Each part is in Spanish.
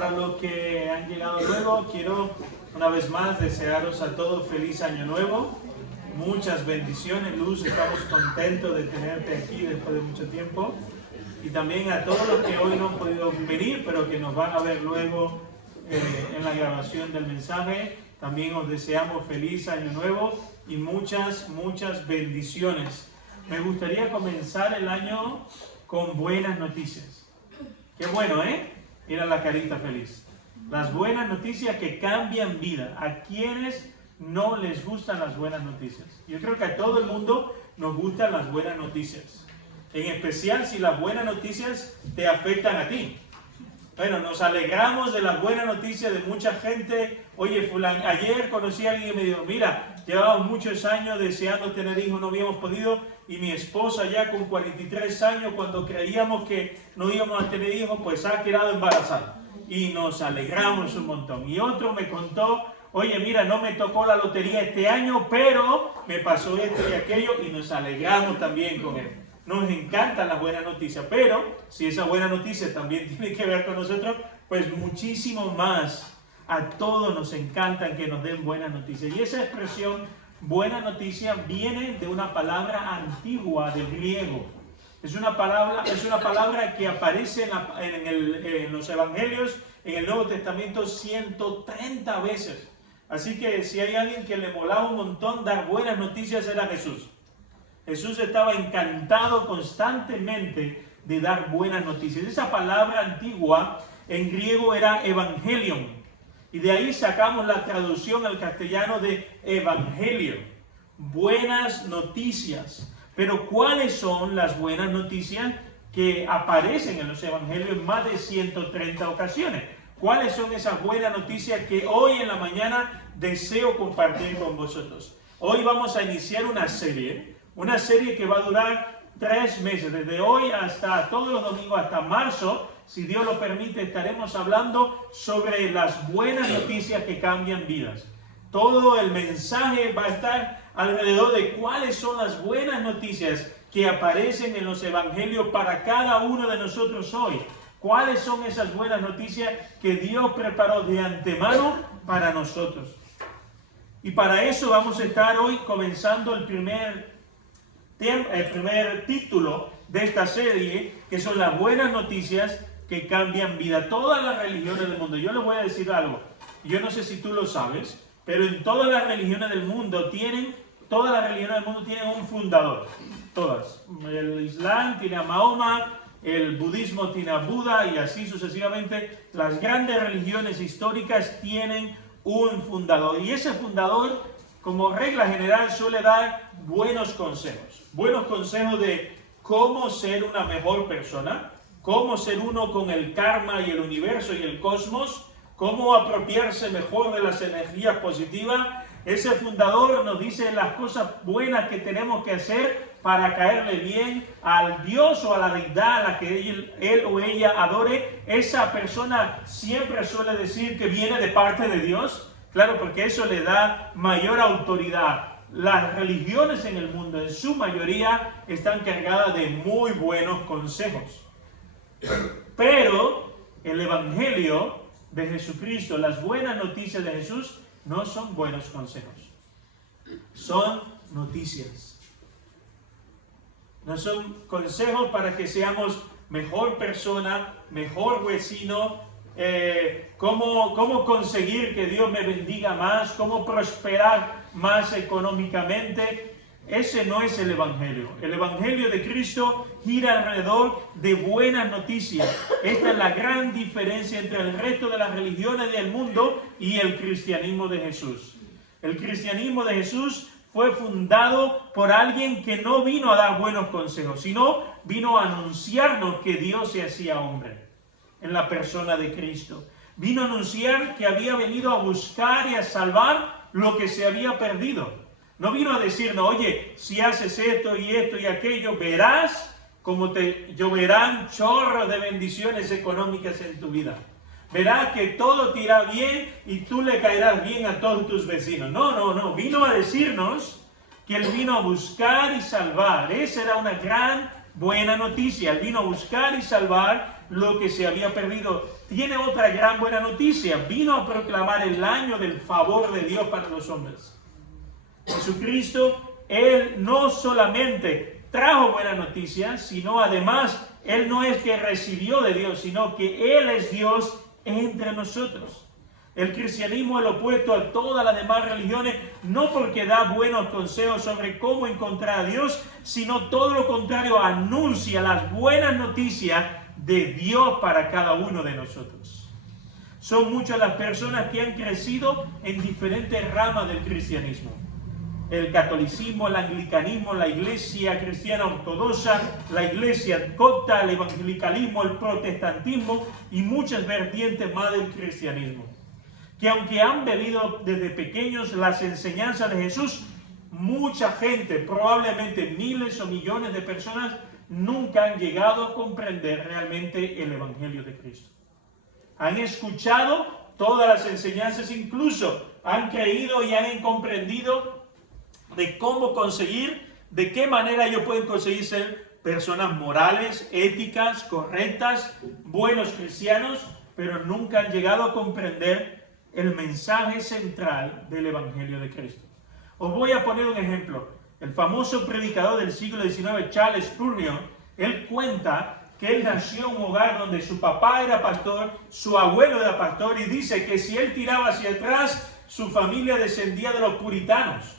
Para los que han llegado luego, quiero una vez más desearos a todos feliz año nuevo, muchas bendiciones. Luz, estamos contentos de tenerte aquí después de mucho tiempo, y también a todos los que hoy no han podido venir pero que nos van a ver luego en la grabación del mensaje. También os deseamos feliz año nuevo y muchas bendiciones. Me gustaría comenzar el año con buenas noticias. Qué bueno, ¿eh? Mira la carita feliz. Las buenas noticias que cambian vida. ¿A quienes no les gustan las buenas noticias? Yo creo que a todo el mundo nos gustan las buenas noticias. En especial si las buenas noticias te afectan a ti. Bueno, nos alegramos de las buenas noticias de mucha gente. Oye, fulano, ayer conocí a alguien y me dijo, mira, llevamos muchos años deseando tener hijos, no habíamos podido, y mi esposa ya con 43 años, cuando creíamos que no íbamos a tener hijos, pues ha quedado embarazada. Y nos alegramos un montón. Y otro me contó, oye, mira, no me tocó la lotería este año, pero me pasó esto y aquello, y nos alegramos también con él. Nos encantan las buenas noticias, pero si esa buena noticia también tiene que ver con nosotros, pues muchísimo más. A todos nos encantan que nos den buenas noticias. Y esa expresión, buena noticia, viene de una palabra antigua del griego. Es una palabra que aparece en los evangelios, en el Nuevo Testamento, 130 veces. Así que si hay alguien que le molaba un montón dar buenas noticias, era Jesús. Jesús estaba encantado constantemente de dar buenas noticias. Esa palabra antigua en griego era evangelion, y de ahí sacamos la traducción al castellano de evangelio, buenas noticias. Pero ¿cuáles son las buenas noticias que aparecen en los evangelios en más de 130 ocasiones? ¿Cuáles son esas buenas noticias que hoy en la mañana deseo compartir con vosotros? Hoy vamos a iniciar una serie que va a durar 3 meses, desde hoy hasta todos los domingos hasta marzo. Si Dios lo permite, estaremos hablando sobre las buenas noticias que cambian vidas. Todo el mensaje va a estar alrededor de cuáles son las buenas noticias que aparecen en los evangelios para cada uno de nosotros hoy. ¿Cuáles son esas buenas noticias que Dios preparó de antemano para nosotros? Y para eso vamos a estar hoy comenzando el primer título de esta serie, que son las buenas noticias que cambian vida. Todas las religiones del mundo, yo les voy a decir algo, yo no sé si tú lo sabes, pero en todas las religiones del mundo tienen un fundador. Todas. El Islam tiene a Mahoma, el budismo tiene a Buda, y así sucesivamente. Las grandes religiones históricas tienen un fundador, y ese fundador, como regla general, suele dar buenos consejos de cómo ser una mejor persona, cómo ser uno con el karma y el universo y el cosmos, cómo apropiarse mejor de las energías positivas. Ese fundador nos dice las cosas buenas que tenemos que hacer para caerle bien al Dios o a la deidad a la que él o ella adore. Esa persona siempre suele decir que viene de parte de Dios, claro, porque eso le da mayor autoridad. Las religiones en el mundo, en su mayoría, están cargadas de muy buenos consejos. Pero el Evangelio de Jesucristo, las buenas noticias de Jesús, no son buenos consejos. Son noticias. No son consejos para que seamos mejor persona, mejor vecino, cómo conseguir que Dios me bendiga más, cómo prosperar más económicamente. Ese no es el Evangelio. El Evangelio de Cristo gira alrededor de buenas noticias. Esta es la gran diferencia entre el resto de las religiones del mundo y el cristianismo de Jesús. El cristianismo de Jesús fue fundado por alguien que no vino a dar buenos consejos, sino vino a anunciarnos que Dios se hacía hombre en la persona de Cristo. Vino a anunciar que había venido a buscar y a salvar lo que se había perdido. No vino a decirnos, oye, si haces esto y aquello, verás como te lloverán chorros de bendiciones económicas en tu vida. Verás que todo te irá bien y tú le caerás bien a todos tus vecinos. No. Vino a decirnos que Él vino a buscar y salvar. Esa era una gran buena noticia. Él vino a buscar y salvar lo que se había perdido. tiene otra gran buena noticia. Vino a proclamar el año del favor de Dios para los hombres. Jesucristo, Él no solamente trajo buenas noticias, sino además, Él no es que recibió de Dios, sino que Él es Dios entre nosotros. El cristianismo es lo opuesto a todas las demás religiones, no porque da buenos consejos sobre cómo encontrar a Dios, sino todo lo contrario, anuncia las buenas noticias de Dios para cada uno de nosotros. Son muchas las personas que han crecido en diferentes ramas del cristianismo. El catolicismo, el anglicanismo, la iglesia cristiana ortodoxa, la iglesia copta, el evangelicalismo, el protestantismo y muchas vertientes más del cristianismo. Que aunque han bebido desde pequeños las enseñanzas de Jesús, mucha gente, probablemente miles o millones de personas, nunca han llegado a comprender realmente el Evangelio de Cristo. Han escuchado todas las enseñanzas, incluso han creído y han comprendido de cómo conseguir, de qué manera ellos pueden conseguir ser personas morales, éticas, correctas, buenos cristianos, pero nunca han llegado a comprender el mensaje central del Evangelio de Cristo. Os voy a poner un ejemplo. El famoso predicador del siglo XIX, Charles Spurgeon, él cuenta que él nació en un hogar donde su papá era pastor, su abuelo era pastor, y dice que si él tiraba hacia atrás, su familia descendía de los puritanos.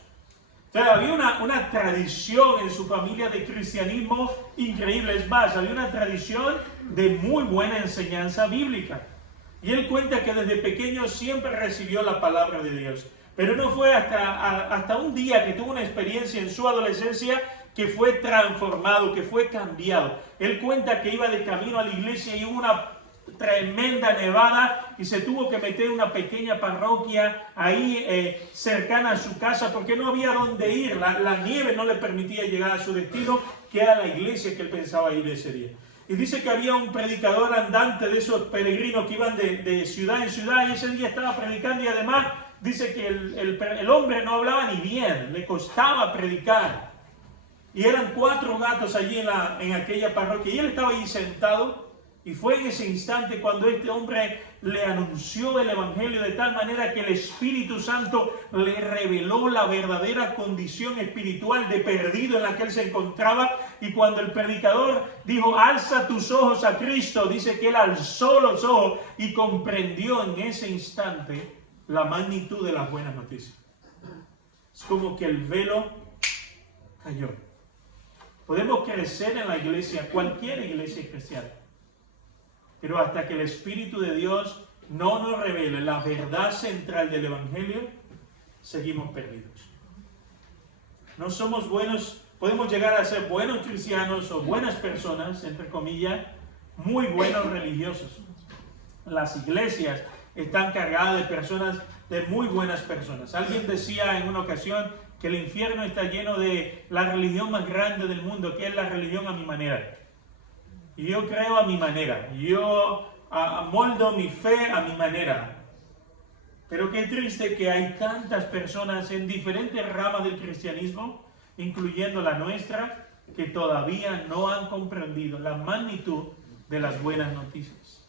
O sea, había una tradición en su familia de cristianismo increíble. Es más, había una tradición de muy buena enseñanza bíblica. Y él cuenta que desde pequeño siempre recibió la palabra de Dios. Pero no fue hasta un día que tuvo una experiencia en su adolescencia que fue transformado, que fue cambiado. Él cuenta que iba de camino a la iglesia y hubo una tremenda nevada y se tuvo que meter en una pequeña parroquia ahí cercana a su casa porque no había dónde ir. La nieve no le permitía llegar a su destino, que era la iglesia que él pensaba ir ese día. Y dice que había un predicador andante de esos peregrinos que iban de ciudad en ciudad, y ese día estaba predicando, y además dice que el hombre no hablaba ni bien, le costaba predicar. Y eran 4 gatos allí en aquella parroquia, y él estaba ahí sentado, y fue en ese instante cuando este hombre le anunció el Evangelio de tal manera que el Espíritu Santo le reveló la verdadera condición espiritual de perdido en la que él se encontraba. Y cuando el predicador dijo, alza tus ojos a Cristo, dice que él alzó los ojos y comprendió en ese instante la magnitud de las buenas noticias. Es como que el velo cayó. Podemos crecer en la iglesia, cualquier iglesia cristiana, pero hasta que el Espíritu de Dios no nos revele la verdad central del Evangelio, seguimos perdidos. No somos buenos, podemos llegar a ser buenos cristianos o buenas personas, entre comillas, muy buenos religiosos. Las iglesias están cargadas de personas, de muy buenas personas. Alguien decía en una ocasión que el infierno está lleno de la religión más grande del mundo, que es la religión a mi manera. Y yo creo a mi manera, yo moldo mi fe a mi manera. Pero qué triste que hay tantas personas en diferentes ramas del cristianismo, incluyendo la nuestra, que todavía no han comprendido la magnitud de las buenas noticias.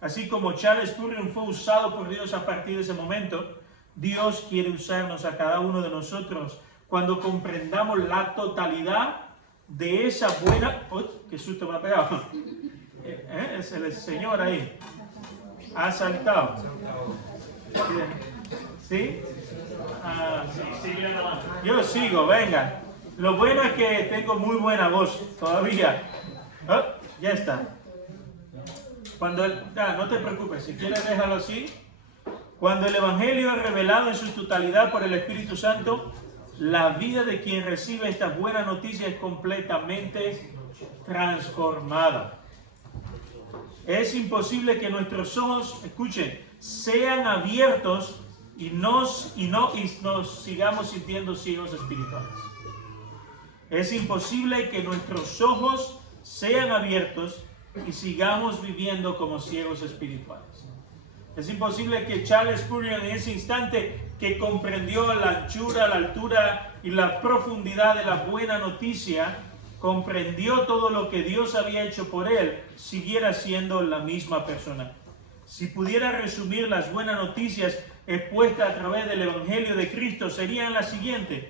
Así como Charles Spurgeon fue usado por Dios a partir de ese momento, Dios quiere usarnos a cada uno de nosotros cuando comprendamos la totalidad de esa buena... ¡Uy, qué susto me ha pegado! Es el Señor ahí. Ha saltado. ¿Sí? Yo sigo, venga. Lo bueno es que tengo muy buena voz todavía. Oh, ya está. No te preocupes, si quieres déjalo así. Cuando el Evangelio es revelado en su totalidad por el Espíritu Santo, la vida de quien recibe esta buena noticia es completamente transformada. Es imposible que nuestros ojos, escuchen, sean abiertos y nos sigamos sintiendo ciegos espirituales. Es imposible que nuestros ojos sean abiertos y sigamos viviendo como ciegos espirituales. Es imposible que Charles Spurgeon en ese instante que comprendió la anchura, la altura y la profundidad de la buena noticia, comprendió todo lo que Dios había hecho por él, siguiera siendo la misma persona. si pudiera resumir las buenas noticias expuestas a través del Evangelio de Cristo, serían las siguientes.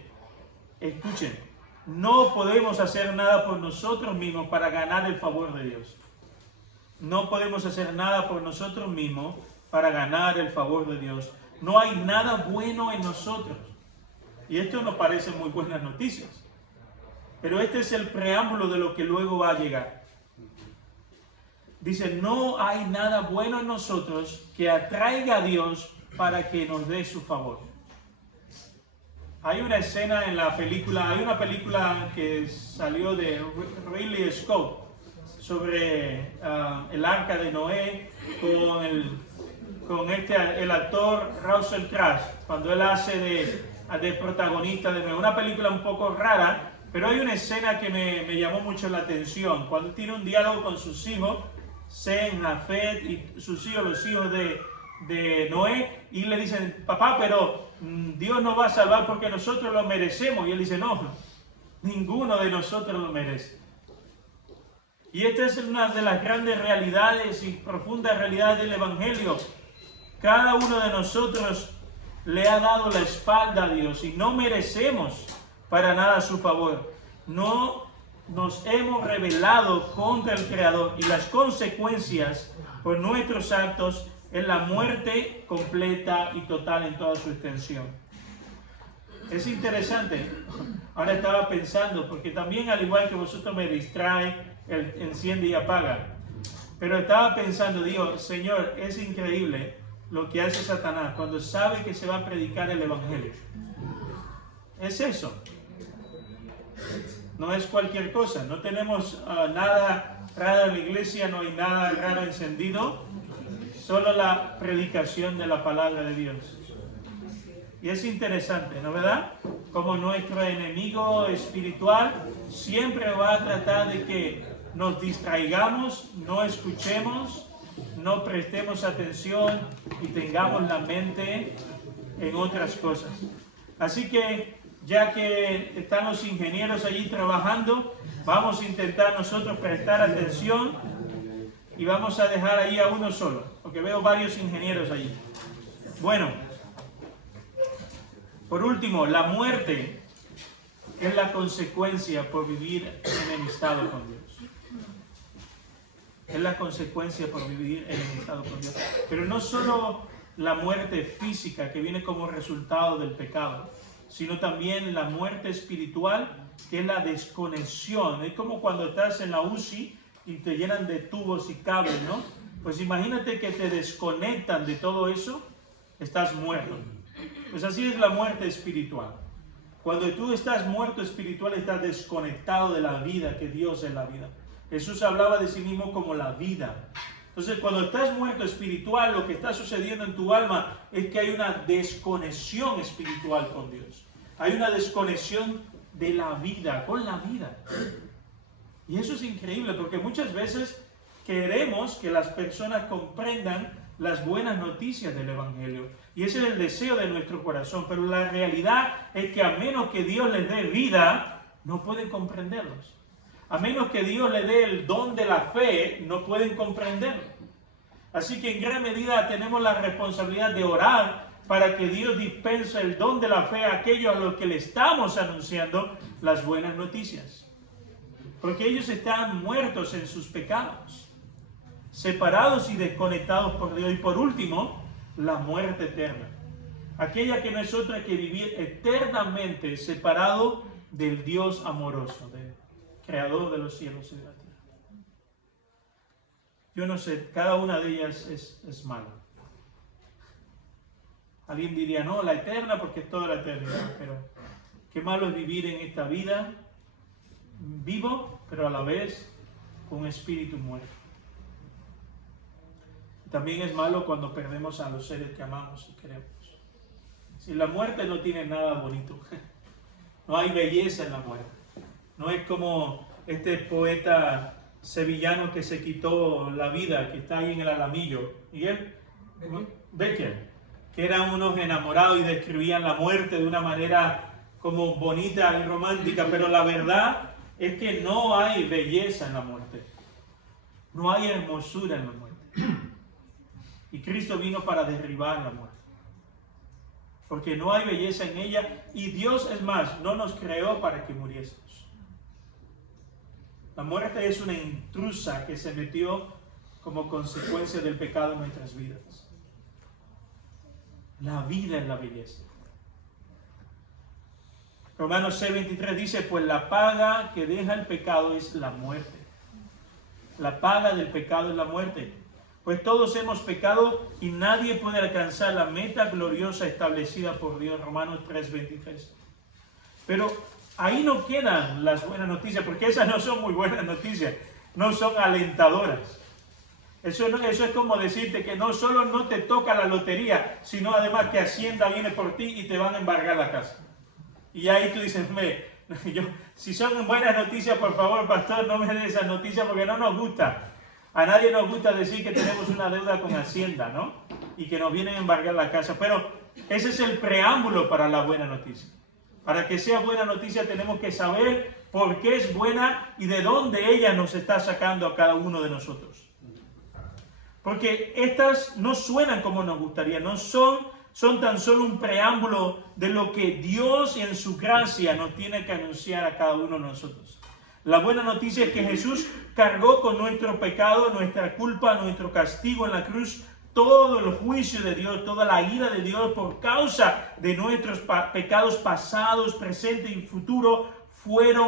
Escuchen, no podemos hacer nada por nosotros mismos para ganar el favor de Dios. No podemos hacer nada por nosotros mismos para ganar el favor de Dios. No hay nada bueno en nosotros. Y esto nos parece muy buenas noticias. Pero este es el preámbulo de lo que luego va a llegar. Dice, no hay nada bueno en nosotros que atraiga a Dios para que nos dé su favor. Hay una escena en la película, hay una película que salió de Ridley Scott sobre el arca de Noé con el actor Russell Crowe, cuando él hace de protagonista de Noé. Una película un poco rara, pero hay una escena que me llamó mucho la atención, cuando tiene un diálogo con sus hijos, Sem, Jafet y sus hijos, los hijos de Noé, y le dicen, papá, pero Dios nos va a salvar porque nosotros lo merecemos. Y él dice, no, ninguno de nosotros lo merece. Y esta es una de las grandes realidades y profundas realidades del Evangelio. Cada uno de nosotros le ha dado la espalda a Dios y no merecemos para nada su favor. No nos hemos rebelado contra el Creador y las consecuencias por nuestros actos es la muerte completa y total en toda su extensión. Es interesante. Ahora estaba pensando, porque también al igual que vosotros me distrae el enciende y apaga. Pero estaba pensando, digo, Señor, es increíble lo que hace Satanás cuando sabe que se va a predicar el Evangelio. Es eso. No es cualquier cosa. No tenemos nada raro en la iglesia, no hay nada raro encendido. Solo la predicación de la palabra de Dios. Y es interesante, ¿no verdad? Como nuestro enemigo espiritual siempre va a tratar de que nos distraigamos, no escuchemos, no prestemos atención y tengamos la mente en otras cosas. Así que, ya que están los ingenieros allí trabajando, vamos a intentar nosotros prestar atención y vamos a dejar ahí a uno solo, porque veo varios ingenieros allí. Bueno, por último, la muerte es la consecuencia por vivir enemistado con Dios. Es la consecuencia por vivir enemistado con Dios. Pero no solo la muerte física que viene como resultado del pecado, sino también la muerte espiritual, que es la desconexión. Es como cuando estás en la UCI y te llenan de tubos y cables, ¿no? Pues imagínate que te desconectan de todo eso, estás muerto. Pues así es la muerte espiritual. Cuando tú estás muerto espiritual, estás desconectado de la vida, que Dios es la vida. Jesús hablaba de sí mismo como la vida. Entonces, cuando estás muerto espiritual, lo que está sucediendo en tu alma es que hay una desconexión espiritual con Dios. Hay una desconexión de la vida, con la vida. Y eso es increíble, porque muchas veces queremos que las personas comprendan las buenas noticias del Evangelio. Y ese es el deseo de nuestro corazón. Pero la realidad es que a menos que Dios les dé vida, no pueden comprenderlos. A menos que Dios le dé el don de la fe, no pueden comprenderlo. Así que en gran medida tenemos la responsabilidad de orar para que Dios dispense el don de la fe a aquellos a los que le estamos anunciando las buenas noticias. Porque ellos están muertos en sus pecados, separados y desconectados por Dios. Y por último, la muerte eterna. Aquella que no es otra que vivir eternamente separado del Dios amoroso, del Creador de los cielos y de la tierra. Yo no sé, cada una de ellas es mala. Alguien diría, no, la eterna porque es toda la eternidad, pero qué malo es vivir en esta vida vivo, pero a la vez con espíritu muerto. También es malo cuando perdemos a los seres que amamos y queremos. Si la muerte no tiene nada bonito, no hay belleza en la muerte. No es como este poeta sevillano que se quitó la vida, que está ahí en el Alamillo. Miguel Becker, que eran unos enamorados y describían la muerte de una manera como bonita y romántica, pero la verdad es que no hay belleza en la muerte. No hay hermosura en la muerte. Y Cristo vino para derribar la muerte. Porque no hay belleza en ella. Y Dios, es más, no nos creó para que muriésemos. La muerte es una intrusa que se metió como consecuencia del pecado en nuestras vidas. La vida es la belleza. Romanos 6:23 dice, pues la paga que deja el pecado es la muerte. La paga del pecado es la muerte. Pues todos hemos pecado y nadie puede alcanzar la meta gloriosa establecida por Dios. Romanos 3:23. Pero ahí no quedan las buenas noticias, porque esas no son muy buenas noticias, no son alentadoras. Eso es como decirte que no solo no te toca la lotería, sino además que Hacienda viene por ti y te van a embargar la casa. Y ahí tú dices, si son buenas noticias, por favor, pastor, no me dé esas noticias porque no nos gusta. A nadie nos gusta decir que tenemos una deuda con Hacienda, ¿no? Y que nos vienen a embargar la casa. Pero ese es el preámbulo para la buena noticia. Para que sea buena noticia tenemos que saber por qué es buena y de dónde ella nos está sacando a cada uno de nosotros. Porque estas no suenan como nos gustaría, no son tan solo un preámbulo de lo que Dios en su gracia nos tiene que anunciar a cada uno de nosotros. La buena noticia es que Jesús cargó con nuestro pecado, nuestra culpa, nuestro castigo en la cruz, todo el juicio de Dios, toda la ira de Dios por causa de nuestros pecados pasados, presentes y futuros,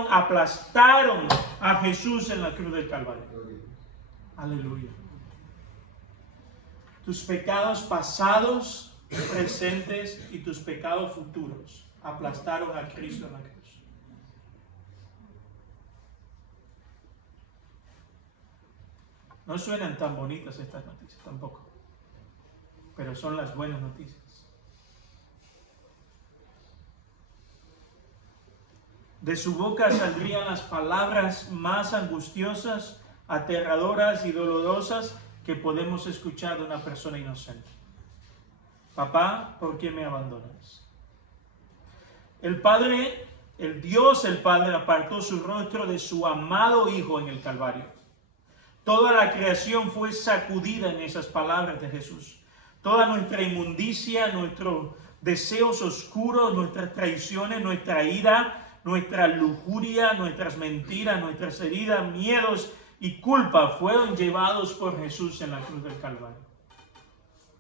aplastaron a Jesús en la cruz del Calvario. Aleluya. Tus pecados pasados, presentes y tus pecados futuros aplastaron a Cristo en la cruz. No suenan tan bonitas estas noticias tampoco, pero son las buenas noticias. De su boca saldrían las palabras más angustiosas, aterradoras y dolorosas que podemos escuchar de una persona inocente. Papá, ¿por qué me abandonas? El Dios el Padre apartó su rostro de su amado Hijo en el Calvario. Toda la creación fue sacudida en esas palabras de Jesús. Toda nuestra inmundicia, nuestros deseos oscuros, nuestras traiciones, nuestra ira, nuestra lujuria, nuestras mentiras, nuestras heridas, miedos y culpa fueron llevados por Jesús en la cruz del Calvario.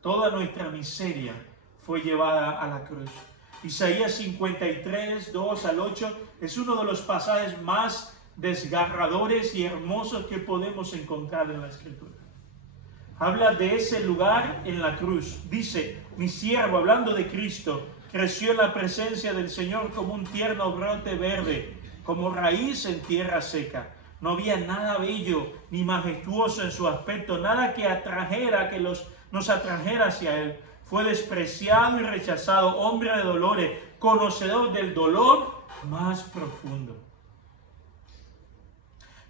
Toda nuestra miseria fue llevada a la cruz. Isaías 53, 2 al 8 es uno de los pasajes más desgarradores y hermosos que podemos encontrar en la Escritura. Habla de ese lugar en la cruz. Dice, mi siervo, hablando de Cristo, creció en la presencia del Señor como un tierno brote verde, como raíz en tierra seca. No había nada bello ni majestuoso en su aspecto, nada que nos atrajera hacia él. Fue despreciado y rechazado, hombre de dolores, conocedor del dolor más profundo.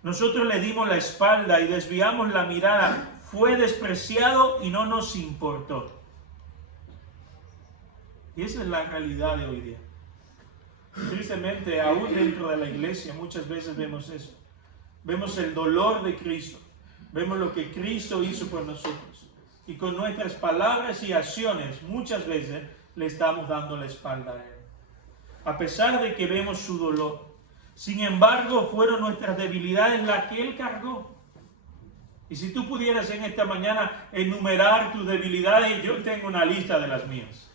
Nosotros le dimos la espalda y desviamos la mirada. Fue despreciado y no nos importó. Y esa es la realidad de hoy día. Tristemente, aún dentro de la iglesia, muchas veces vemos eso. Vemos el dolor de Cristo. Vemos lo que Cristo hizo por nosotros. Y con nuestras palabras y acciones, muchas veces le estamos dando la espalda a Él. A pesar de que vemos su dolor. Sin embargo, fueron nuestras debilidades las que Él cargó. Y si tú pudieras en esta mañana enumerar tus debilidades, yo tengo una lista de las mías.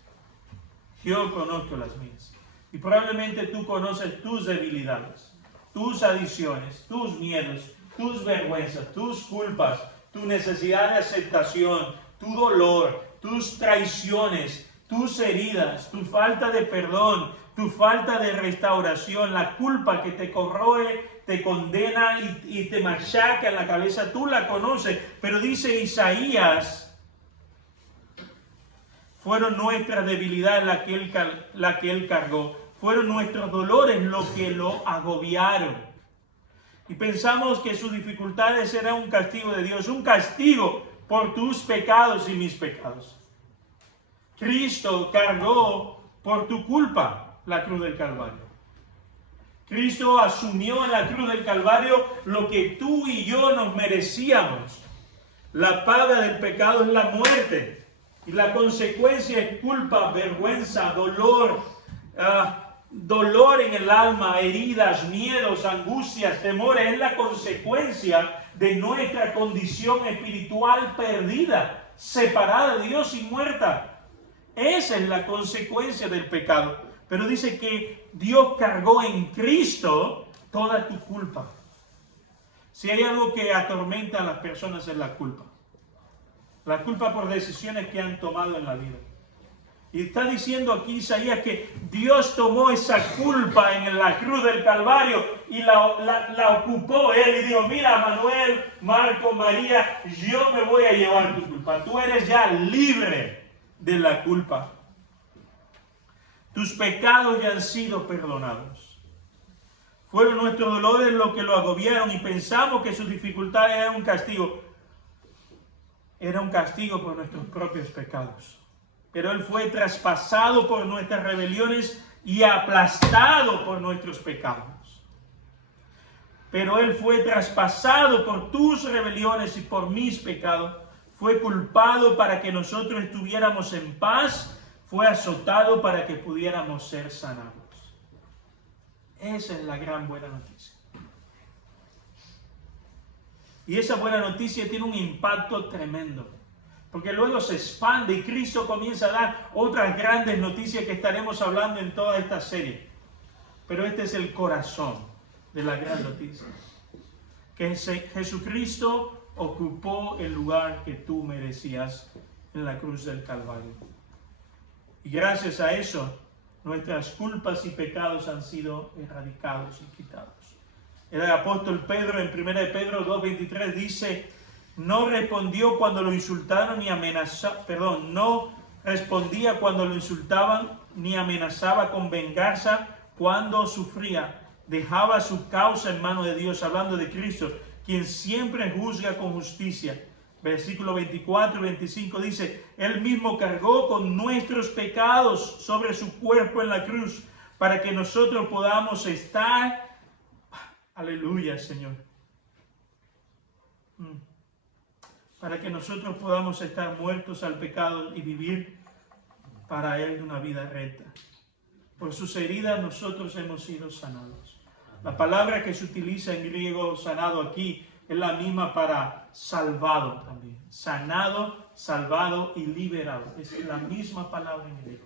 Yo conozco las mías. Y probablemente tú conoces tus debilidades, tus adicciones, tus miedos, tus vergüenzas, tus culpas, tu necesidad de aceptación, tu dolor, tus traiciones, tus heridas, tu falta de perdón, tu falta de restauración, la culpa que te corroe, te condena y te machaca en la cabeza. Tú la conoces, pero dice Isaías, fueron nuestras debilidades la que Él cargó. Fueron nuestros dolores lo que lo agobiaron. Y pensamos que sus dificultades eran un castigo de Dios, un castigo por tus pecados y mis pecados. Cristo cargó por tu culpa la cruz del Calvario. Cristo asumió en la cruz del Calvario lo que tú y yo nos merecíamos. La paga del pecado es la muerte. Y la consecuencia es culpa, vergüenza, dolor, dolor en el alma, heridas, miedos, angustias, temores. Es la consecuencia de nuestra condición espiritual perdida, separada de Dios y muerta. Esa es la consecuencia del pecado. Pero dice que Dios cargó en Cristo toda tu culpa. Si hay algo que atormenta a las personas es la culpa. La culpa por decisiones que han tomado en la vida. Y está diciendo aquí Isaías que Dios tomó esa culpa en la cruz del Calvario y la ocupó Él y dijo, mira Manuel, Marco, María, yo me voy a llevar tu culpa. Tú eres ya libre de la culpa. Tus pecados ya han sido perdonados. Fueron nuestros dolores los que lo agobiaron y pensamos que sus dificultades eran un castigo. Era un castigo por nuestros propios pecados. Pero Él fue traspasado por nuestras rebeliones y aplastado por nuestros pecados. Pero Él fue traspasado por tus rebeliones y por mis pecados. Fue culpado para que nosotros estuviéramos en paz. Fue azotado para que pudiéramos ser sanados. Esa es la gran buena noticia. Y esa buena noticia tiene un impacto tremendo. Porque luego se expande y Cristo comienza a dar otras grandes noticias que estaremos hablando en toda esta serie. Pero este es el corazón de la gran noticia. Que Jesucristo ocupó el lugar que tú merecías en la cruz del Calvario. Y gracias a eso, nuestras culpas y pecados han sido erradicados y quitados. El apóstol Pedro en 1 Pedro 2:23 dice, no respondió cuando lo insultaron ni no respondía cuando lo insultaban ni amenazaba con venganza cuando sufría. Dejaba su causa en manos de Dios, hablando de Cristo, quien siempre juzga con justicia. Versículo 24 y 25 dice, Él mismo cargó con nuestros pecados sobre su cuerpo en la cruz, para que nosotros podamos estar, aleluya Señor, para que nosotros podamos estar muertos al pecado y vivir para Él una vida recta. Por sus heridas nosotros hemos sido sanados. La palabra que se utiliza en griego sanado aquí es la misma para salvado también. Sanado, salvado y liberado. Es la misma palabra en griego.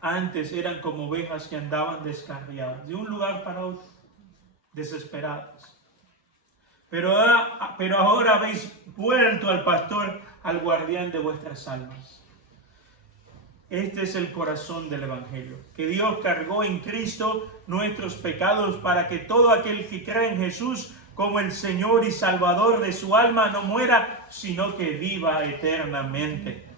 Antes eran como ovejas que andaban descarriadas, de un lugar para otro, desesperadas. Pero ahora habéis vuelto al pastor, al guardián de vuestras almas. Este es el corazón del Evangelio, que Dios cargó en Cristo nuestros pecados para que todo aquel que cree en Jesús como el Señor y Salvador de su alma no muera, sino que viva eternamente.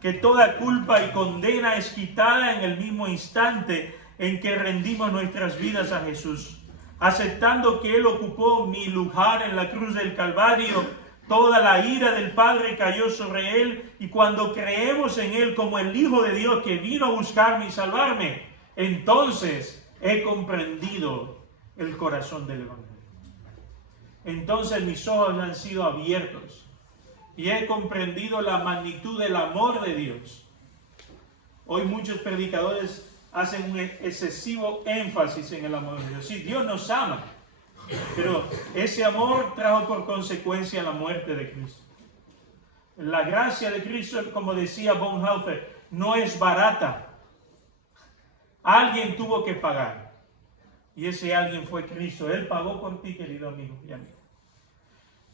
Que toda culpa y condena es quitada en el mismo instante en que rendimos nuestras vidas a Jesús. Aceptando que Él ocupó mi lugar en la cruz del Calvario, toda la ira del Padre cayó sobre Él, y cuando creemos en Él como el Hijo de Dios que vino a buscarme y salvarme, entonces he comprendido el corazón del Evangelio. Entonces mis ojos han sido abiertos y he comprendido la magnitud del amor de Dios. Hoy muchos predicadores hacen un excesivo énfasis en el amor de Dios. Sí, Dios nos ama, pero ese amor trajo por consecuencia la muerte de Cristo. La gracia de Cristo, como decía Bonhoeffer, no es barata. Alguien tuvo que pagar. Y ese alguien fue Cristo. Él pagó por ti, querido amigo y amiga.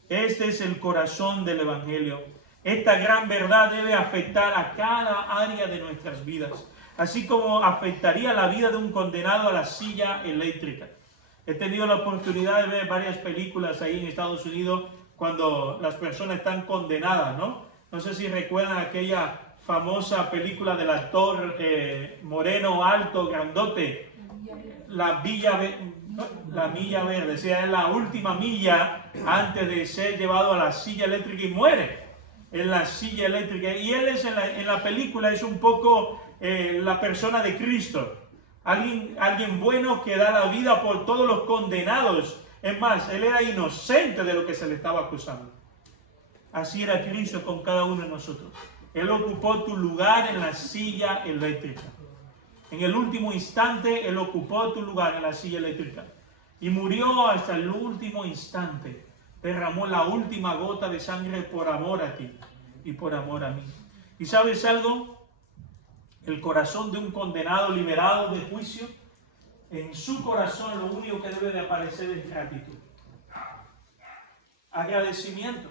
Este es el corazón del Evangelio. Esta gran verdad debe afectar a cada área de nuestras vidas, así como afectaría la vida de un condenado a la silla eléctrica. He tenido la oportunidad de ver varias películas ahí en Estados Unidos cuando las personas están condenadas, ¿no? No sé si recuerdan aquella famosa película del actor moreno, alto, grandote, la Milla Verde, o sea, es la última milla antes de ser llevado a la silla eléctrica y muere en la silla eléctrica. Y él es en la película es un poco la persona de Cristo. Alguien bueno que da la vida por todos los condenados Es más, él era inocente de lo que se le estaba acusando. Así era Cristo con cada uno de nosotros. Él ocupó tu lugar en la silla eléctrica. En el último instante, Él ocupó tu lugar en la silla eléctrica. Y murió hasta el último instante. Derramó la última gota de sangre por amor a ti y por amor a mí. ¿Y sabes algo? El corazón de un condenado liberado de juicio, en su corazón lo único que debe de aparecer es gratitud. Agradecimiento.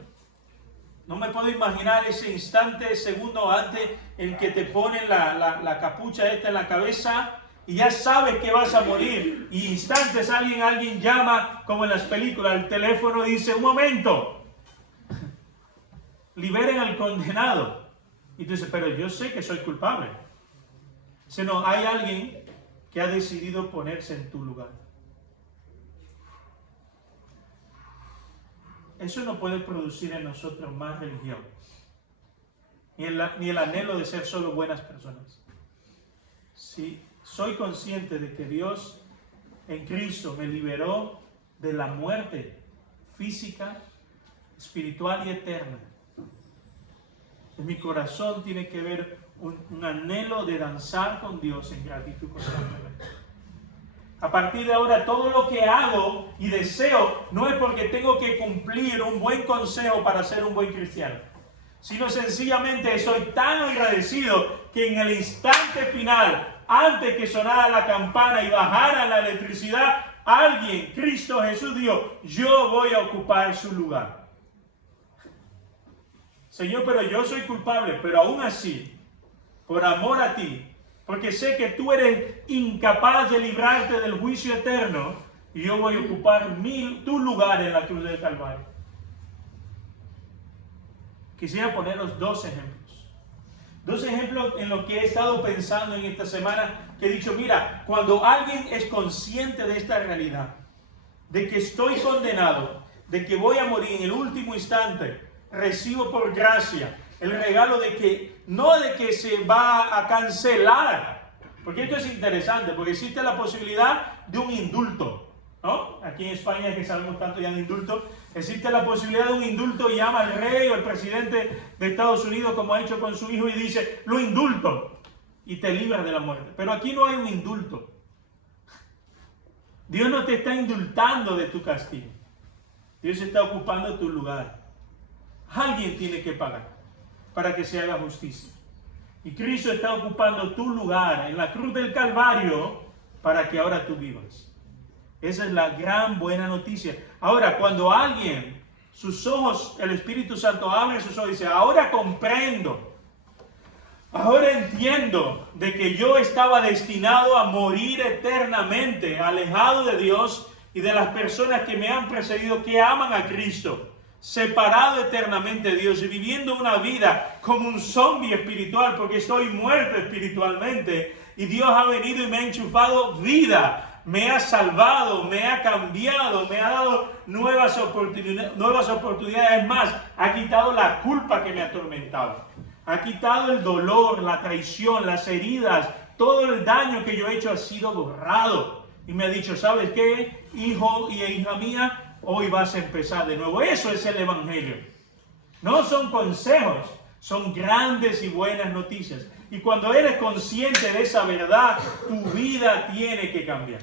No me puedo imaginar ese instante, segundo antes, en que te ponen la capucha esta en la cabeza y ya sabes que vas a morir. Y instantes alguien llama, como en las películas, el teléfono y dice, un momento, liberen al condenado. Y tú dices, pero yo sé que soy culpable. Sino hay alguien que ha decidido ponerse en tu lugar. Eso no puede producir en nosotros más religión, ni el anhelo de ser solo buenas personas. Si soy consciente de que Dios en Cristo me liberó de la muerte física, espiritual y eterna, en mi corazón tiene que haber un anhelo de danzar con Dios en gratitud constantemente. A partir de ahora, todo lo que hago y deseo no es porque tengo que cumplir un buen consejo para ser un buen cristiano, sino sencillamente soy tan agradecido que en el instante final, antes que sonara la campana y bajara la electricidad, alguien, Cristo Jesús, dijo, yo voy a ocupar su lugar. Señor, pero yo soy culpable, pero aún así, por amor a ti, porque sé que tú eres incapaz de librarte del juicio eterno, y yo voy a ocupar tu lugar en la cruz del Calvario. Quisiera poneros dos ejemplos. Dos ejemplos en lo que he estado pensando en esta semana, que he dicho, mira, cuando alguien es consciente de esta realidad, de que estoy condenado, de que voy a morir en el último instante, recibo por gracia el regalo de que, no de que se va a cancelar, porque esto es interesante, porque existe la posibilidad de un indulto, ¿no? Aquí en España, que sabemos tanto ya de indulto, existe la posibilidad de un indulto y llama al rey o al presidente de Estados Unidos, como ha hecho con su hijo, y dice, lo indulto, y te libras de la muerte. Pero aquí no hay un indulto. Dios no te está indultando de tu castigo. Dios está ocupando tu lugar. Alguien tiene que pagar para que se haga justicia. Y Cristo está ocupando tu lugar en la cruz del Calvario para que ahora tú vivas. Esa es la gran buena noticia. Ahora, cuando alguien, sus ojos, el Espíritu Santo abre sus ojos y dice, ahora comprendo, ahora entiendo de que yo estaba destinado a morir eternamente, alejado de Dios y de las personas que me han precedido, que aman a Cristo, separado eternamente de Dios y viviendo una vida como un zombie espiritual, porque estoy muerto espiritualmente, y Dios ha venido y me ha enchufado vida, me ha salvado, me ha cambiado, me ha dado nuevas oportunidades más, ha quitado la culpa que me atormentaba, ha quitado el dolor, la traición, las heridas, todo el daño que yo he hecho ha sido borrado, y me ha dicho, ¿sabes qué, hijo y hija mía? Hoy vas a empezar de nuevo. Eso es el Evangelio. No son consejos, son grandes y buenas noticias. Y cuando eres consciente de esa verdad, tu vida tiene que cambiar.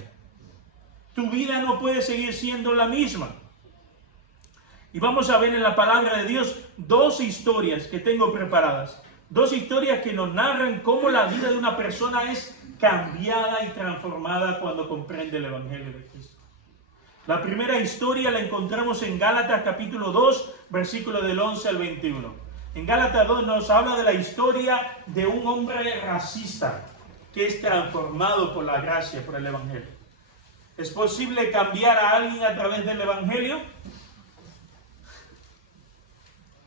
Tu vida no puede seguir siendo la misma. Y vamos a ver en la palabra de Dios dos historias que tengo preparadas. Dos historias que nos narran cómo la vida de una persona es cambiada y transformada cuando comprende el Evangelio de Cristo. La primera historia la encontramos en Gálatas capítulo 2, versículo del 11 al 21. En Gálatas 2 nos habla de la historia de un hombre racista que es transformado por la gracia, por el Evangelio. ¿Es posible cambiar a alguien a través del Evangelio?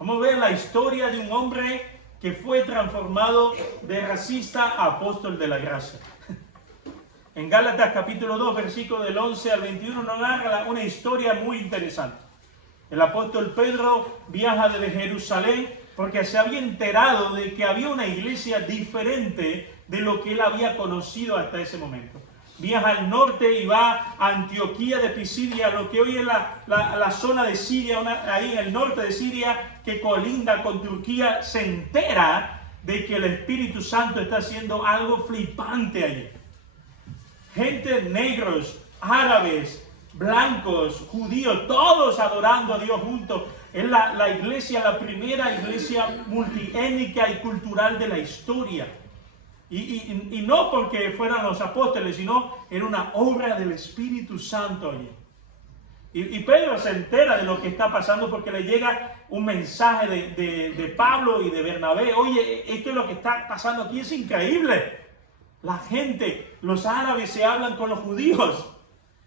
Vamos a ver la historia de un hombre que fue transformado de racista a apóstol de la gracia. En Gálatas capítulo 2, versículo del 11 al 21, nos narra una historia muy interesante. El apóstol Pedro viaja desde Jerusalén porque se había enterado de que había una iglesia diferente de lo que él había conocido hasta ese momento. viaja al norte y va a Antioquía de Pisidia, lo que hoy es la zona de Siria, ahí en el norte de Siria, que colinda con Turquía, se entera de que el Espíritu Santo está haciendo algo flipante allí. Gente, negros, árabes, blancos, judíos, todos adorando a Dios juntos. Es la iglesia, la primera iglesia multiétnica y cultural de la historia. Y no porque fueran los apóstoles, sino era una obra del Espíritu Santo allí. Y Pedro se entera de lo que está pasando porque le llega un mensaje de Pablo y de Bernabé. Oye, esto es lo que está pasando aquí, es increíble. La gente, los árabes se hablan con los judíos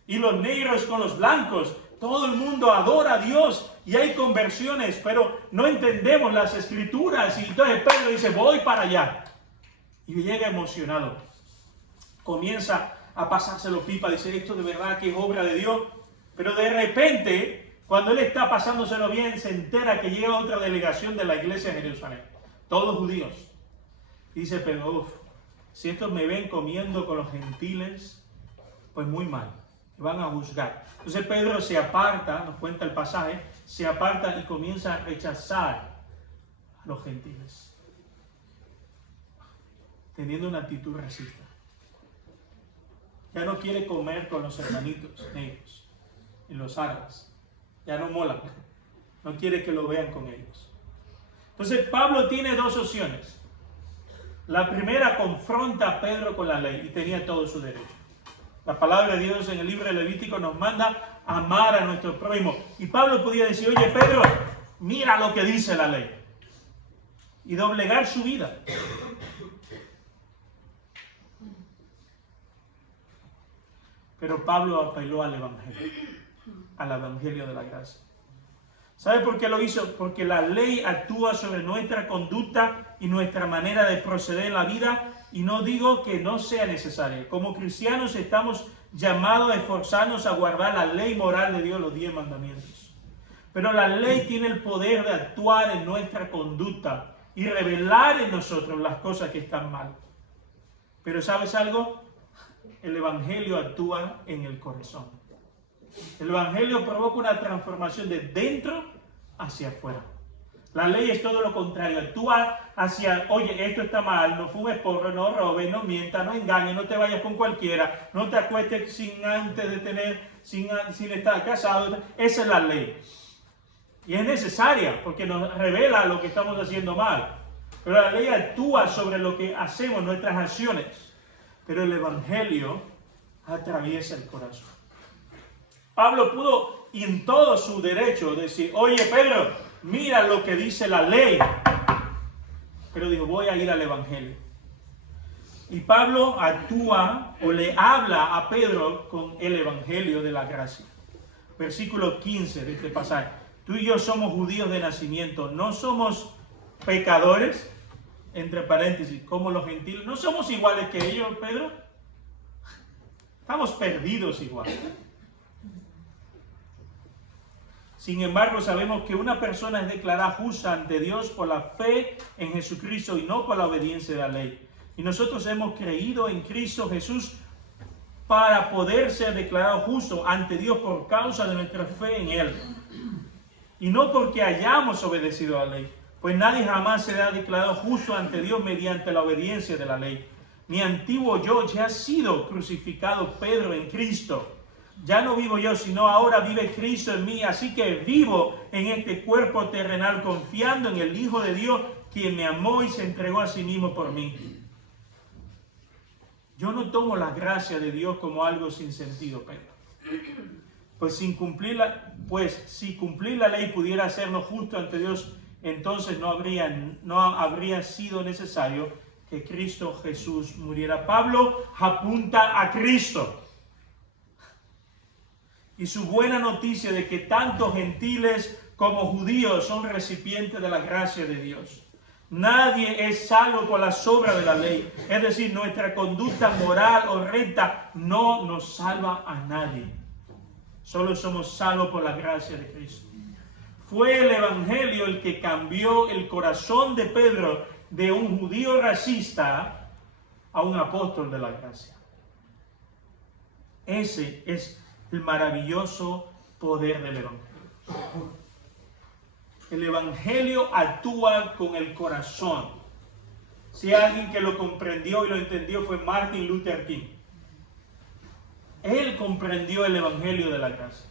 y los negros con los blancos. Todo el mundo adora a Dios y hay conversiones, pero no entendemos las escrituras. Y entonces Pedro dice, voy para allá. Y llega emocionado. Comienza a pasárselo pipa, dice, esto de verdad que es obra de Dios. Pero de repente, cuando él está pasándoselo bien, se entera que llega otra delegación de la iglesia de Jerusalén. Todos judíos. Y dice, pero si estos me ven comiendo con los gentiles, pues muy mal. Me van a juzgar. Entonces Pedro se aparta, nos cuenta el pasaje, se aparta y comienza a rechazar a los gentiles, teniendo una actitud racista. Ya no quiere comer con los hermanitos negros y los árabes. Ya no mola. No quiere que lo vean con ellos. Entonces Pablo tiene dos opciones. La primera, confronta a Pedro con la ley y tenía todo su derecho. La palabra de Dios en el libro de Levítico nos manda a amar a nuestro prójimo. Y Pablo podía decir, oye Pedro, mira lo que dice la ley. Y doblegar su vida. Pero Pablo apeló al evangelio de la gracia. ¿Sabe por qué lo hizo? Porque la ley actúa sobre nuestra conducta y nuestra manera de proceder en la vida, y no digo que no sea necesaria. Como cristianos estamos llamados a esforzarnos a guardar la ley moral de Dios, los 10 mandamientos. Pero la ley tiene el poder de actuar en nuestra conducta y revelar en nosotros las cosas que están mal. Pero ¿sabes algo? El evangelio actúa en el corazón. El evangelio provoca una transformación de dentro hacia afuera. La ley es todo lo contrario, actúa hacia, oye, esto está mal, no fumes porro, no robes, no mientas, no engañes, no te vayas con cualquiera, no te acuestes sin estar casado. Esa es la ley. Y es necesaria porque nos revela lo que estamos haciendo mal. Pero la ley actúa sobre lo que hacemos, nuestras acciones. Pero el evangelio atraviesa el corazón. Pablo pudo, y en todo su derecho, decir, oye Pedro, mira lo que dice la ley. Pero dijo, voy a ir al evangelio. Y Pablo actúa o le habla a Pedro con el evangelio de la gracia. Versículo 15 de este pasaje. Tú y yo somos judíos de nacimiento, no somos pecadores, entre paréntesis, como los gentiles. No somos iguales que ellos, Pedro. Estamos perdidos igual. Sin embargo, sabemos que una persona es declarada justa ante Dios por la fe en Jesucristo y no por la obediencia de la ley. Y nosotros hemos creído en Cristo Jesús para poder ser declarado justo ante Dios por causa de nuestra fe en Él. Y no porque hayamos obedecido a la ley, pues nadie jamás será declarado justo ante Dios mediante la obediencia de la ley. Mi antiguo yo ya ha sido crucificado, Pedro, en Cristo. Ya no vivo yo, sino ahora vive Cristo en mí. Así que vivo en este cuerpo terrenal confiando en el Hijo de Dios, quien me amó y se entregó a sí mismo por mí. Yo no tomo la gracia de Dios como algo sin sentido, Pedro. Pues si cumplir la ley pudiera hacernos justos ante Dios, entonces no habría sido necesario que Cristo Jesús muriera. Pablo apunta a Cristo. Y su buena noticia de que tanto gentiles como judíos son recipientes de la gracia de Dios. Nadie es salvo por las obras de la ley. Es decir, nuestra conducta moral o recta no nos salva a nadie. Solo somos salvos por la gracia de Cristo. Fue el evangelio el que cambió el corazón de Pedro de un judío racista a un apóstol de la gracia. Ese es el maravilloso poder del Evangelio. El Evangelio actúa con el corazón. Si alguien que lo comprendió y lo entendió fue Martin Luther King. Él comprendió el Evangelio de la gracia.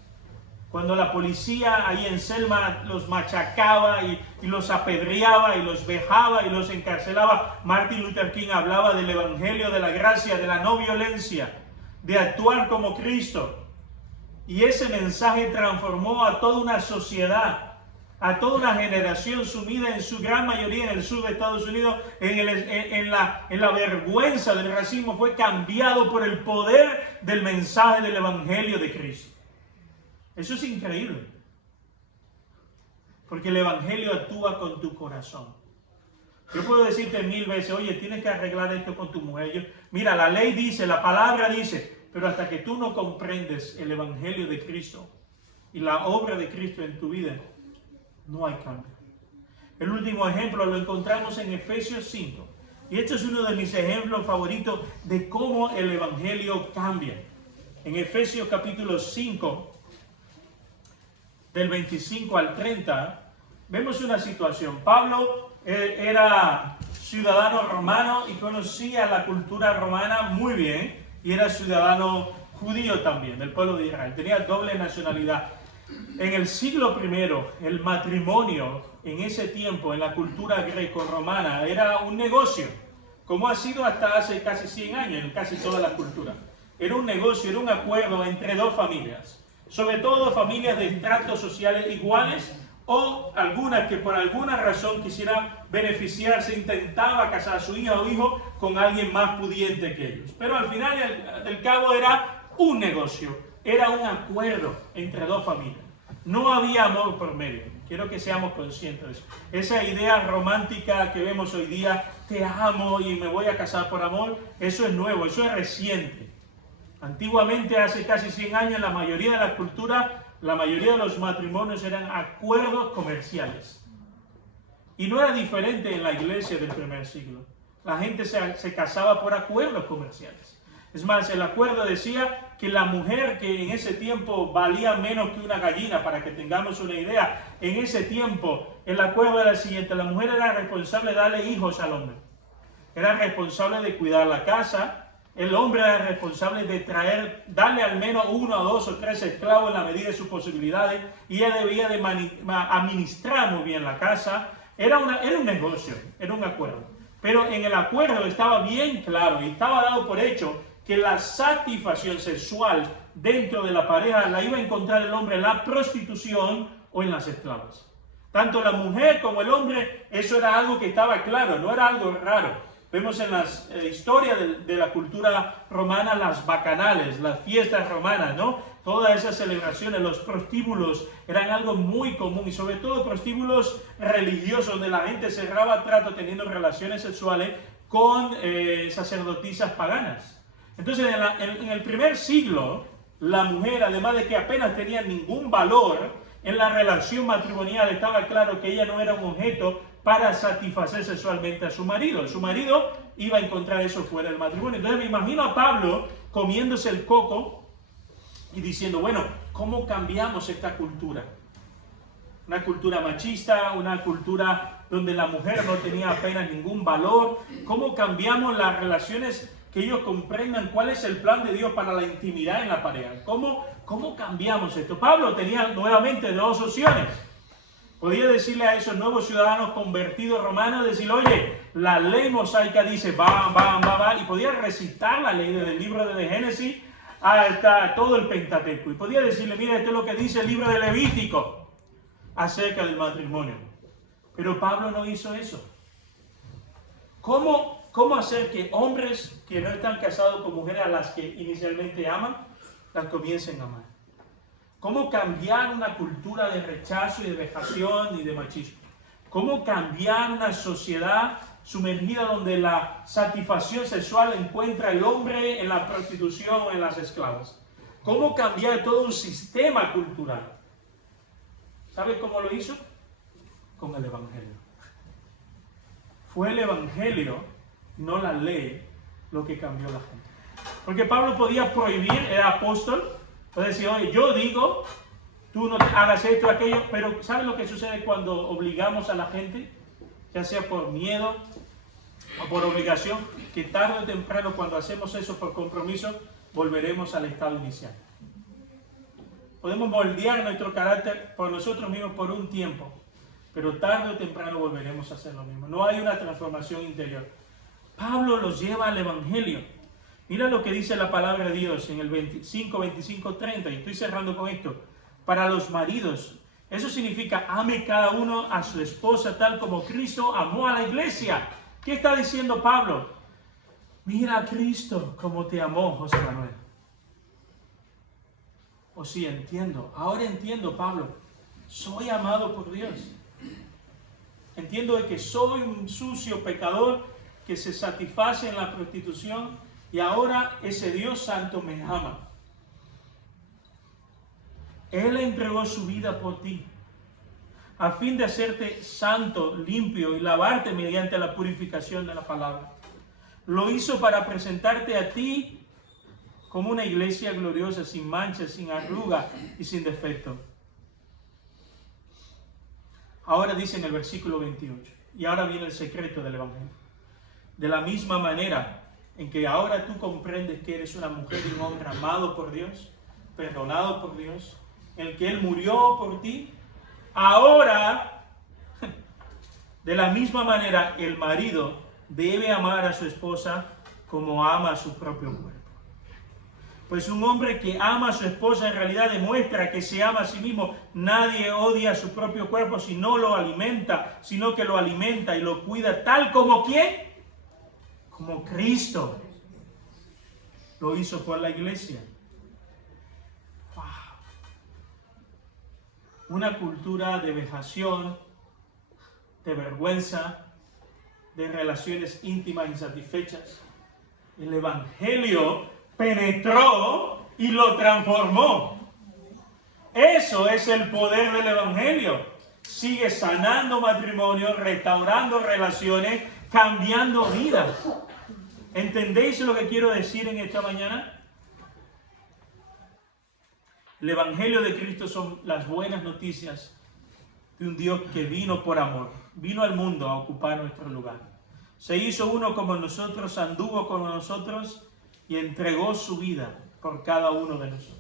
Cuando la policía ahí en Selma los machacaba y los apedreaba y los vejaba y los encarcelaba, Martin Luther King hablaba del Evangelio de la gracia, de la no violencia, de actuar como Cristo. Y ese mensaje transformó a toda una sociedad, a toda una generación sumida en su gran mayoría en el sur de Estados Unidos, en la vergüenza del racismo. Fue cambiado por el poder del mensaje del Evangelio de Cristo. Eso es increíble, porque el Evangelio actúa con tu corazón. Yo puedo decirte 1000 veces, oye, tienes que arreglar esto con tu mujer. Mira, la ley dice, la palabra dice, pero hasta que tú no comprendes el Evangelio de Cristo y la obra de Cristo en tu vida, no hay cambio. El último ejemplo lo encontramos en Efesios 5. Y este es uno de mis ejemplos favoritos de cómo el Evangelio cambia. En Efesios capítulo 5, del 25 al 30, vemos una situación. Pablo era ciudadano romano y conocía la cultura romana muy bien, y era ciudadano judío también, del pueblo de Israel. Tenía doble nacionalidad. En el siglo I, el matrimonio en ese tiempo, en la cultura greco-romana, era un negocio, como ha sido hasta hace casi 100 años en casi toda la cultura. Era un negocio, era un acuerdo entre dos familias. Sobre todo familias de estratos sociales iguales, o algunas que por alguna razón quisieran beneficiarse, intentaba casar a su hija o hijo con alguien más pudiente que ellos. Pero al final del cabo era un negocio, era un acuerdo entre dos familias. No había amor por medio. Quiero que seamos conscientes de eso. Esa idea romántica que vemos hoy día, te amo y me voy a casar por amor, eso es nuevo, eso es reciente. Antiguamente, hace casi 100 años, la mayoría de la cultura, la mayoría de los matrimonios eran acuerdos comerciales. Y no era diferente en la iglesia del primer siglo. La gente se casaba por acuerdos comerciales. Es más, el acuerdo decía que la mujer, que en ese tiempo valía menos que una gallina, para que tengamos una idea, en ese tiempo el acuerdo era el siguiente: la mujer era responsable de darle hijos al hombre. Era responsable de cuidar la casa. El hombre era responsable de darle al menos 1, 2 o 3 esclavos en la medida de sus posibilidades, y ella debía de administrar muy bien la casa. Era un negocio, era un acuerdo. Pero en el acuerdo estaba bien claro y estaba dado por hecho que la satisfacción sexual dentro de la pareja la iba a encontrar el hombre en la prostitución o en las esclavas. Tanto la mujer como el hombre, eso era algo que estaba claro, no era algo raro. Vemos en las historias de la cultura romana las bacanales, las fiestas romanas, ¿no? Todas esas celebraciones, los prostíbulos eran algo muy común, y sobre todo prostíbulos religiosos, donde la gente cerraba trato teniendo relaciones sexuales con sacerdotisas paganas. Entonces, en el primer siglo, la mujer, además de que apenas tenía ningún valor en la relación matrimonial, estaba claro que ella no era un objeto para satisfacer sexualmente a su marido. Su marido iba a encontrar eso fuera del matrimonio. Entonces me imagino a Pablo comiéndose el coco y diciendo, bueno, ¿cómo cambiamos esta cultura? Una cultura machista, una cultura donde la mujer no tenía apenas ningún valor. ¿Cómo cambiamos las relaciones, que ellos comprendan cuál es el plan de Dios para la intimidad en la pareja? ¿Cómo cambiamos esto? Pablo tenía nuevamente dos opciones. Podía decirle a esos nuevos ciudadanos convertidos romanos, decirle, oye, la ley mosaica dice va, y podía recitar la ley desde el libro de Génesis hasta todo el Pentateuco. Y podía decirle, mira, esto es lo que dice el libro de Levítico acerca del matrimonio. Pero Pablo no hizo eso. ¿Cómo hacer que hombres que no están casados con mujeres a las que inicialmente aman, las comiencen a amar? ¿Cómo cambiar una cultura de rechazo y de vejación y de machismo? ¿Cómo cambiar una sociedad sumergida donde la satisfacción sexual encuentra el hombre en la prostitución o en las esclavas? ¿Cómo cambiar todo un sistema cultural? ¿Sabe cómo lo hizo? Con el Evangelio. Fue el Evangelio, no la ley, lo que cambió la gente. Porque Pablo podía prohibir, era apóstol, puede decir, oye, yo digo, tú no hagas esto o aquello, pero ¿sabes lo que sucede cuando obligamos a la gente? Ya sea por miedo o por obligación, que tarde o temprano cuando hacemos eso por compromiso, volveremos al estado inicial. Podemos moldear nuestro carácter por nosotros mismos por un tiempo, pero tarde o temprano volveremos a hacer lo mismo. No hay una transformación interior. Pablo los lleva al Evangelio. Mira lo que dice la palabra de Dios en el 25, 25, 30, y estoy cerrando con esto. Para los maridos, eso significa ame cada uno a su esposa tal como Cristo amó a la iglesia. ¿Qué está diciendo Pablo? Mira a Cristo como te amó, José Manuel. O sí, entiendo. Ahora entiendo, Pablo. Soy amado por Dios. Entiendo de que soy un sucio pecador que se satisface en la prostitución y ahora ese Dios santo me ama. Él entregó su vida por ti a fin de hacerte santo, limpio y lavarte mediante la purificación de la palabra. Lo hizo para presentarte a ti como una iglesia gloriosa, sin mancha, sin arruga y sin defecto. Ahora dice en el versículo 28, y ahora viene el secreto del Evangelio. De la misma manera en que ahora tú comprendes que eres una mujer y un hombre amado por Dios, perdonado por Dios, en el que Él murió por ti, ahora, de la misma manera, el marido debe amar a su esposa como ama a su propio cuerpo. Pues un hombre que ama a su esposa en realidad demuestra que se ama a sí mismo. Nadie odia a su propio cuerpo si no lo alimenta, sino que lo alimenta y lo cuida tal como ¿quién? Como Cristo lo hizo por la iglesia. Wow. Una cultura de vejación, de vergüenza, de relaciones íntimas insatisfechas. El Evangelio penetró y lo transformó. Eso es el poder del Evangelio. Sigue sanando matrimonios, restaurando relaciones, cambiando vidas. ¿Entendéis lo que quiero decir en esta mañana? El Evangelio de Cristo son las buenas noticias de un Dios que vino por amor. Vino al mundo a ocupar nuestro lugar. Se hizo uno como nosotros, anduvo como nosotros y entregó su vida por cada uno de nosotros.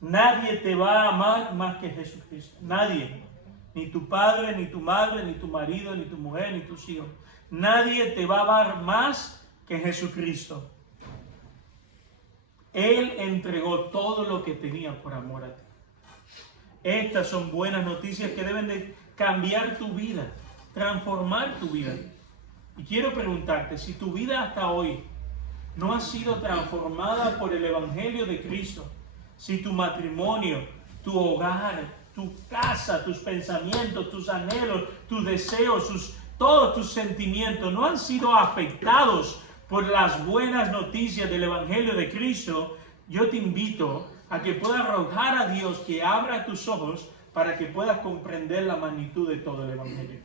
Nadie te va a amar más que Jesucristo. Nadie. Ni tu padre, ni tu madre, ni tu marido, ni tu mujer, ni tus hijos. Nadie te va a amar más que Jesucristo. Él entregó todo lo que tenía por amor a ti. Estas son buenas noticias que deben de cambiar tu vida, transformar tu vida. Y quiero preguntarte, si tu vida hasta hoy no ha sido transformada por el Evangelio de Cristo, si tu matrimonio, tu hogar, tu casa, tus pensamientos, tus anhelos, tus deseos, todos tus sentimientos no han sido afectados por las buenas noticias del Evangelio de Cristo, yo te invito a que puedas rogar a Dios que abra tus ojos para que puedas comprender la magnitud de todo el Evangelio.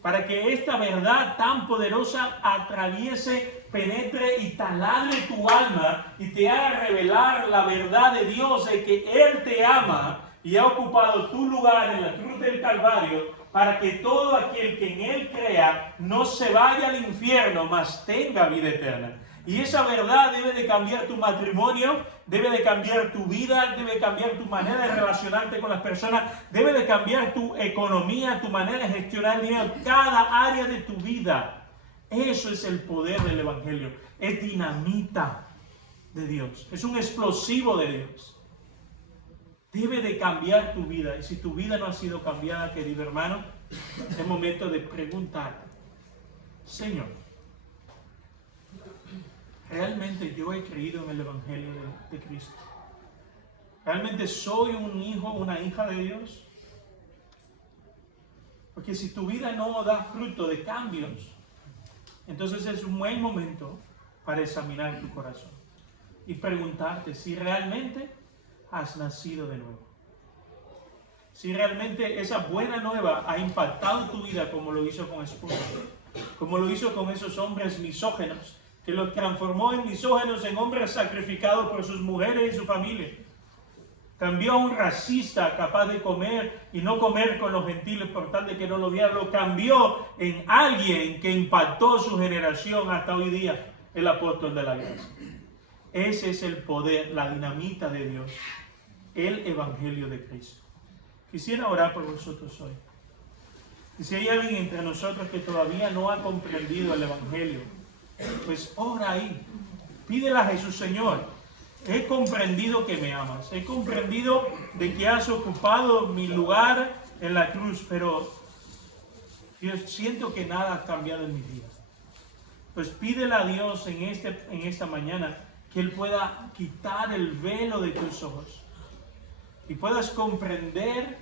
Para que esta verdad tan poderosa atraviese, penetre y taladre tu alma y te haga revelar la verdad de Dios de que Él te ama y ha ocupado tu lugar en la cruz del Calvario para que todo aquel que en Él crea no se vaya al infierno, mas tenga vida eterna. Y esa verdad debe de cambiar tu matrimonio, debe de cambiar tu vida, debe de cambiar tu manera de relacionarte con las personas, debe de cambiar tu economía, tu manera de gestionar el dinero, cada área de tu vida. Eso es el poder del Evangelio. Es dinamita de Dios, es un explosivo de Dios. Debe de cambiar tu vida. Y si tu vida no ha sido cambiada, querido hermano, es momento de preguntarte, Señor, ¿realmente yo he creído en el Evangelio de Cristo? ¿Realmente soy un hijo, una hija de Dios? Porque si tu vida no da fruto de cambios, entonces es un buen momento para examinar tu corazón y preguntarte si realmente has nacido de nuevo. Si realmente esa buena nueva ha impactado tu vida como lo hizo con Spurgeon, como lo hizo con esos hombres misóginos que los transformó en misóginos, en hombres sacrificados por sus mujeres y su familia. Cambió a un racista capaz de comer y no comer con los gentiles por tal de que no lo vieran. Lo cambió en alguien que impactó su generación hasta hoy día, el apóstol de la gracia. Ese es el poder, la dinamita de Dios, el evangelio de Cristo. Quisiera orar por vosotros hoy. Y si hay alguien entre nosotros que todavía no ha comprendido el evangelio, pues ora ahí. Pídele a Jesús: Señor, he comprendido que me amas, he comprendido de que has ocupado mi lugar en la cruz, pero yo siento que nada ha cambiado en mi vida. Pues pídele a Dios en esta mañana que Él pueda quitar el velo de tus ojos y puedas comprender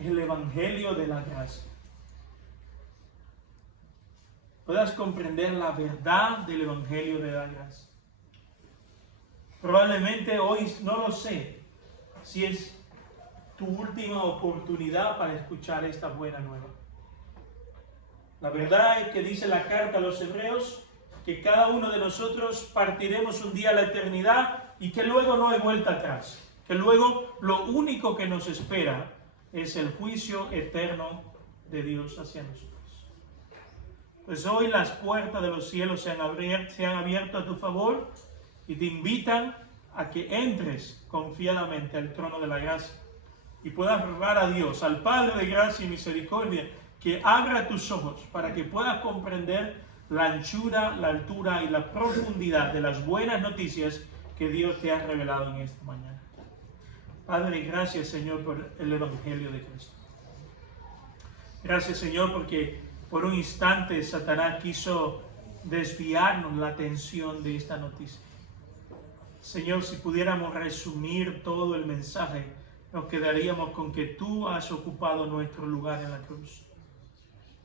el evangelio de la gracia. Puedas comprender la verdad del evangelio de la gracia. Probablemente hoy, no lo sé, si es tu última oportunidad para escuchar esta buena nueva. La verdad es que dice la carta a los Hebreos que cada uno de nosotros partiremos un día a la eternidad y que luego no hay vuelta atrás. Que luego lo único que nos espera es el juicio eterno de Dios hacia nosotros. Pues hoy las puertas de los cielos se han abierto a tu favor y te invitan a que entres confiadamente al trono de la gracia y puedas rogar a Dios, al Padre de gracia y misericordia, que abra tus ojos para que puedas comprender la anchura, la altura y la profundidad de las buenas noticias que Dios te ha revelado en esta mañana. Padre, gracias, Señor, por el evangelio de Cristo. Gracias, Señor, porque por un instante Satanás quiso desviarnos la atención de esta noticia. Señor, si pudiéramos resumir todo el mensaje, nos quedaríamos con que tú has ocupado nuestro lugar en la cruz.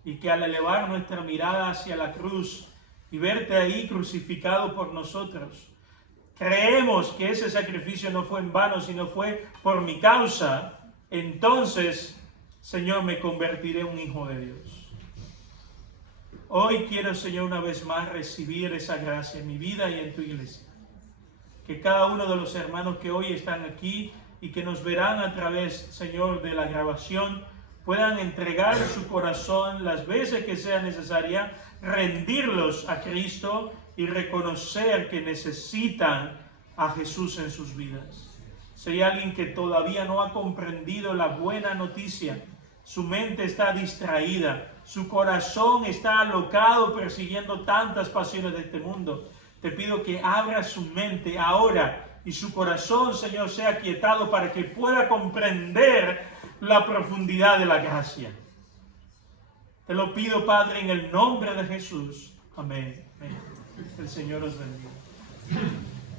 Y que al elevar nuestra mirada hacia la cruz y verte ahí crucificado por nosotros, creemos que ese sacrificio no fue en vano, sino fue por mi causa. Entonces, Señor, me convertiré en un hijo de Dios. Hoy quiero, Señor, una vez más recibir esa gracia en mi vida y en tu iglesia. Que cada uno de los hermanos que hoy están aquí y que nos verán a través, Señor, de la grabación, puedan entregar su corazón las veces que sea necesaria, rendirlos a Cristo y reconocer que necesitan a Jesús en sus vidas. Si hay alguien que todavía no ha comprendido la buena noticia, su mente está distraída, su corazón está alocado persiguiendo tantas pasiones de este mundo, te pido que abra su mente ahora y su corazón, Señor, sea quietado para que pueda comprender la profundidad de la gracia. Te lo pido, Padre, en el nombre de Jesús. Amén. Amén. El Señor os bendiga.